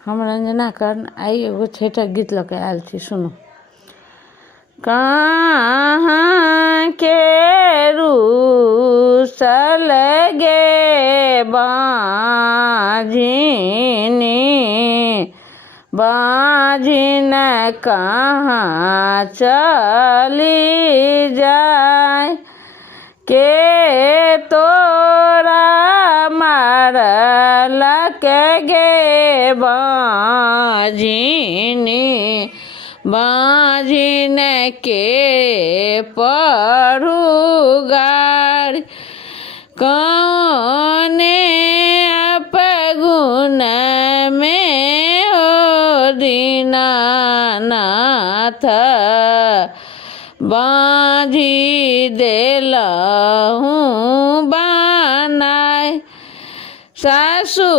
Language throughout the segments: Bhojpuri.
हम रंजना कर्ण आई एगो छठक गीत लऽ के आयल छी, सुनू। कहाँ के रूसल गे बाझिनी, बाझिन कहाँ चली जाए, के तोरा मारल के गे बाझिनी, बाझिन के पढ़ुगार, कौने अपगुण में हो दीनानाथ, बाझी देलहूँ बनाए, सासु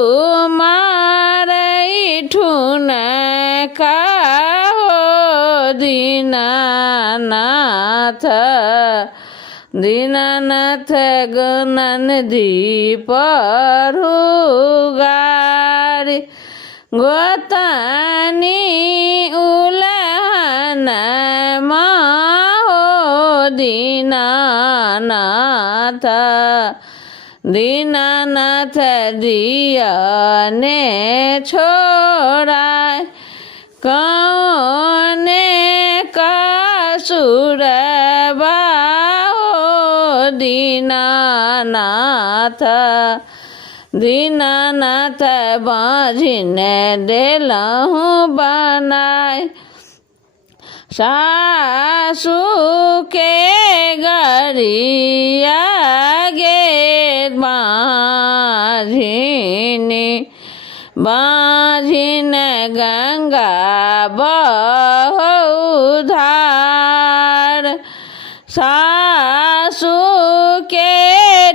मारई ठुन का हो दीनानाथ, दीनानाथ गननदी पढ़ुगार, गोतनी उलहन हो दीनानाथ, दीनानाथ दियने छोड़ाए, कौने कसुरबा हो दीनानाथ, दीनानाथ बाझिन देलहूँ बनाए, सासु के गरिया गे बाझिनी, बाझिन गंगा बहुधार, सासु के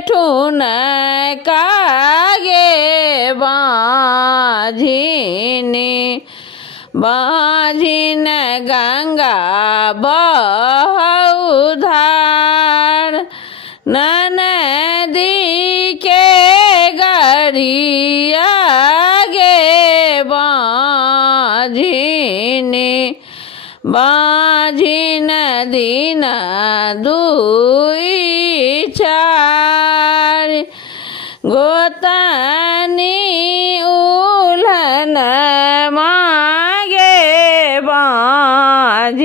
ठुन का गे बाझिनी, बाझिन गंगा बहुधार, ननदी के गरिया गे बाझिनी, बाझिन दिन दुई चार, गोतनी उलहन मागे बाझिनी,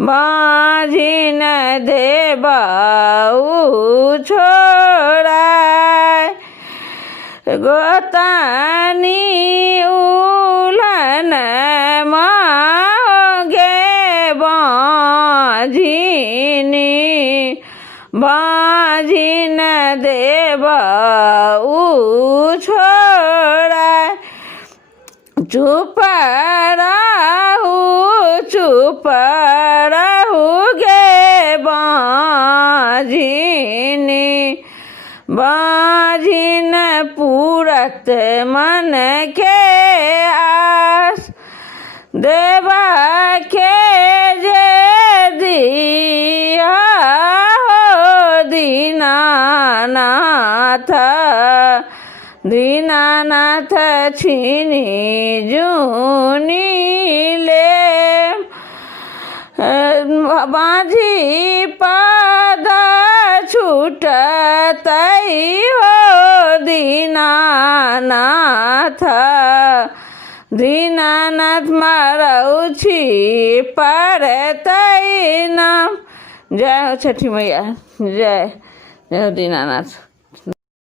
बाझिन देबऊ छोड़ाए, गोतनी उलहन मागे बाझिनी, बाझिन देबऊ छोड़ाए, चुप रहू गे बाझिनी, बाझिन पूरत मन के आस, देवा के जे दिया हो दीनानाथ, दीनानाथ छीनी जूनी ले, बाझी पद छूटतई हो दीनानाथ, दीनानाथ मारौछी पड़तई नाम। जय हो छठी मैया, जय जय हो दीनानाथ।